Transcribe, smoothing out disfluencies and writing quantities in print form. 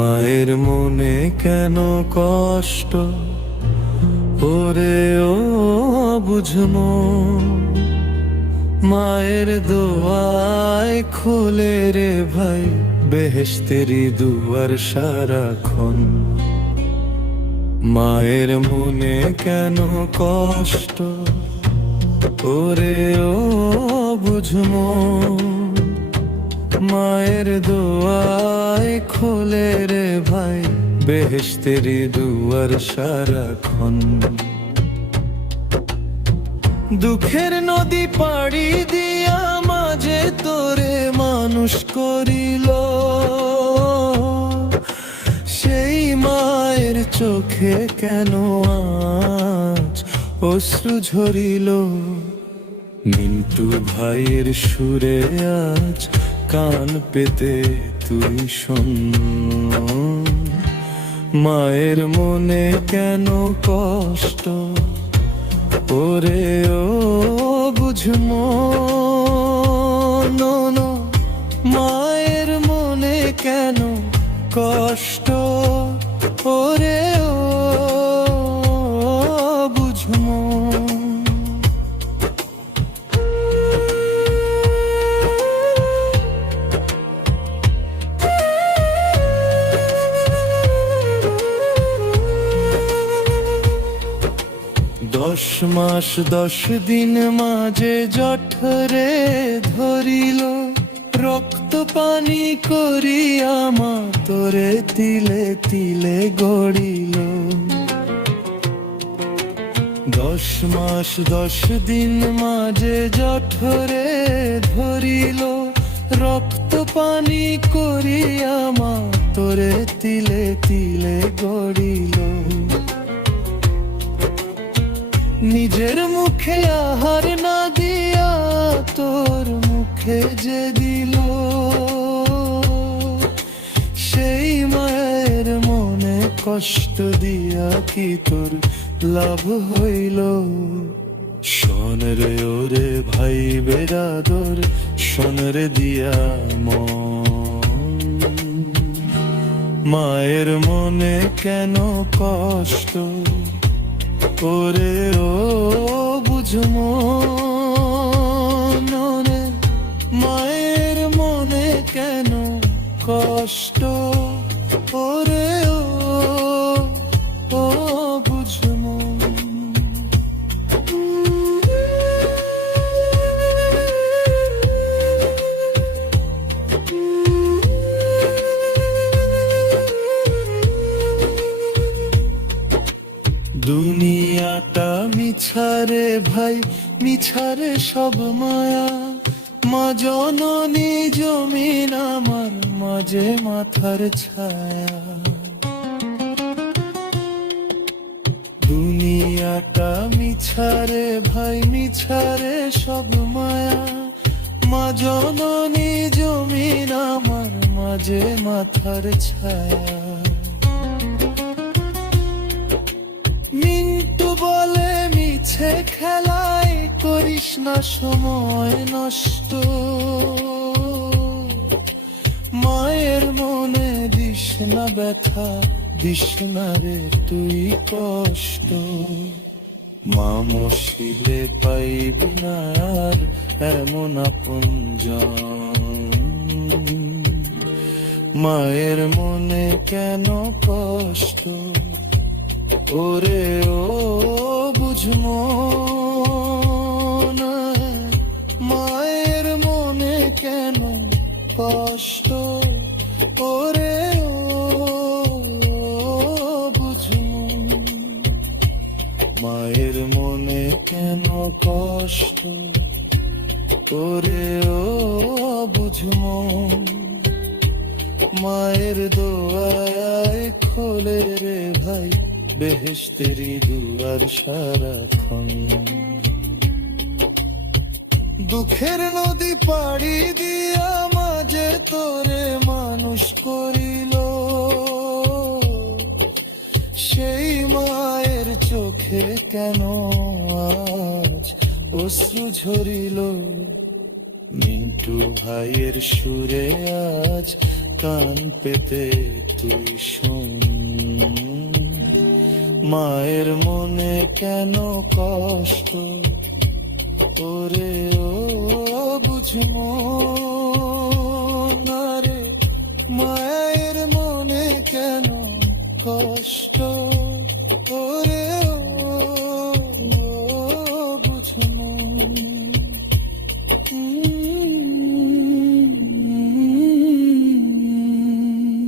মায়ের মনে কেন কষ্ট ওরে ও বুঝমো মায়ের দোয়ায় খোলে রে ভাই বেহেশতেরি দুয়ার সারাক্ষণ। মায়ের মনে কেন কষ্ট ওরে ও বুঝমো মায়ের দোয়ায় খোলে রে ভাই বেহেশতেরি দুয়ার সারাক্ষণ। দুঃখের নদী পাড়ি দিয়া মাঝে তোরে মানুষ করিল, সেই মায়ের চোখে কেন আজ অশ্রু ঝরিল। মিন্টু ভাইয়ের সুরে আজ কান পেতে তুই শোন, মায়ের মনে কেন কষ্ট ওরে ও বুঝমো মায়ের মনে কেন কষ্ট ওরে ও বুঝমো। 10 মাস 10 দিন মাঝে জঠরে ধরিল, রক্ত পানি করিয়া মা তোরে তিলে তিলে গড়িল। 10 মাস 10 দিন মাঝে জঠরে ধরিল, রক্ত পানি করিয়া মা তোরে তিলে তিলে গড়িল। নিজের মুখে আহার না দিয়া তোর মুখে যে দিল, সেই মায়ের মনে কষ্ট দিয়া কি তোর লাভ হইল। শোন রে ওরে ভাই বেরাদর, শোন রে দিয়া মন, মায়ের মনে কেন কষ্ট ওরে ও বুঝমো মায়ের মনে কেন কষ্ট ওরে ও বুঝমো। দুনিয়াটা মিছারে ভাই মিছারে সব মায়া, মা জননী জমিন আমার মাঝে মাথার ছায়া। দুনিয়াটা মিছারে ভাই মিছারে সব মায়া, মা জননী জমিন আমার মাঝে মাথার ছায়া। মিন্টু বলে মিছে খেলায় করিস না সময় নষ্ট, মায়ের মনে দিস না ব্যথা দিস না রে তুই কষ্ট। মা মুশকিলে পাইবি না আর এমন আপনজন, মায়ের মনে কেন কষ্ট ওরে ও বুঝমো মায়ের মনে কেন কষ্ট ওরে ও বুঝমো, মায়ের মনে কেন কষ্ট ওরে ও বুঝমো। মায়ের দোয়ায় খোলে রে ভাই বেহেশতেরি দুয়ার সারাক্ষণ। দুঃখের নদী পাড়ি দিয়া মাঝে তোরে মানুষ করিল, সেই মায়ের চোখে কেন আজ অশ্রু ঝরিল। মিন্টু ভাইয়ের সুরে আজ কান পেতে তুই শোন, মায়ের মনে কেন কষ্ট, ওরে ও বুঝমো না রে, মায়ের মনে কেন কষ্ট, ওরে